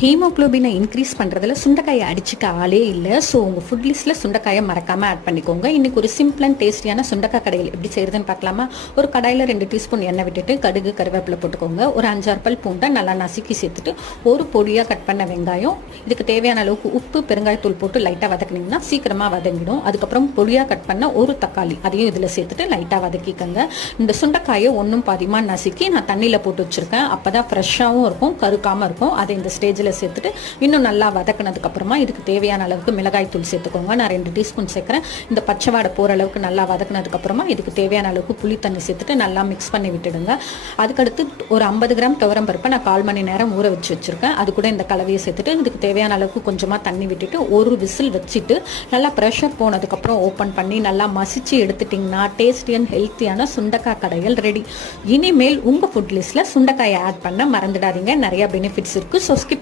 ஹீமோக்ளோபினை increase பண்ணுறதுல சுண்டைக்காயை அடிச்சுக்க ஆளே இல்லை. ஸோ உங்கள் ஃபுட் லிஸ்ட்டில் சுண்டைக்காயை மறக்காமல் ஆட் பண்ணிக்கோங்க. இன்றைக்கி ஒரு சிம்பிள் அண்ட் டேஸ்டியான சுண்டைக்காய் கடையில் எப்படி செய்கிறதுன்னு பார்க்கலாமா? ஒரு கடாயில் 2 டீஸ்பூன் எண்ணெய் விட்டுட்டு கடுகு கருவேப்பிலை போட்டுக்கோங்க. ஒரு 5-6 பல் பூண்டை நல்லா நசுக்கி சேர்த்துட்டு ஒரு பொடியாக கட் பண்ண வெங்காயம், இதுக்கு தேவையான அளவுக்கு உப்பு பெருங்காயத்தூள் போட்டு லைட்டாக வதக்குனிங்கன்னா சீக்கிரமாக வதங்கிடும். அதுக்கப்புறம் பொடியாக கட் பண்ண ஒரு தக்காளி அதையும் இதில் சேர்த்துட்டு லைட்டாக வதக்கிக்கோங்க. இந்த சுண்டைக்காயை ஒன்றும் பாதியமாக நசுக்கி நான் தண்ணியில் போட்டு வச்சுருக்கேன். அப்போ தான் ஃப்ரெஷ்ஷாகவும் இருக்கும், கருக்காமல் இருக்கும். அதை இந்த ஸ்டேஜில் சேர்த்துட்டு இன்னும் நல்லா வதக்கினதுக்கு அப்புறமா இதுக்கு தேவையான அளவுக்கு மிளகாய் தூள் சேர்த்துக்கோங்க. நான் 2 டீஸ்பூன் சேர்க்குறேன். இந்த பச்சை வாடை போகிற அளவுக்கு நல்லா வதக்கினதுக்கு அப்புறமா இதுக்கு தேவையான அளவுக்கு புளி தண்ணி சேர்த்துட்டு நல்லா மிக்ஸ் பண்ணி விட்டுடுங்க. அதுக்கடுத்து ஒரு 50 கிராம் துவரம் பருப்பை நான் 1/4 மணி நேரம் ஊற வச்சுருக்கேன். அது கூட இந்த கலவையை சேர்த்துட்டு இதுக்கு தேவையான அளவுக்கு கொஞ்சமாக தண்ணி விட்டுட்டு ஒரு விசில் வச்சுட்டு நல்லா ப்ரெஷர் போனதுக்கப்புறம் ஓப்பன் பண்ணி நல்லா மசிச்சு எடுத்துட்டிங்கன்னா டேஸ்டி அண்ட் ஹெல்த்தியான சுண்டைக்காய் கடைகள் ரெடி. இனிமேல் உங்கள் ஃபுட் லிஸ்ட்டில் சுண்டைக்காயை ஆட் பண்ண மறந்துடாதீங்க. நிறைய பெனிஃபிட்ஸ் இருக்குது. So skip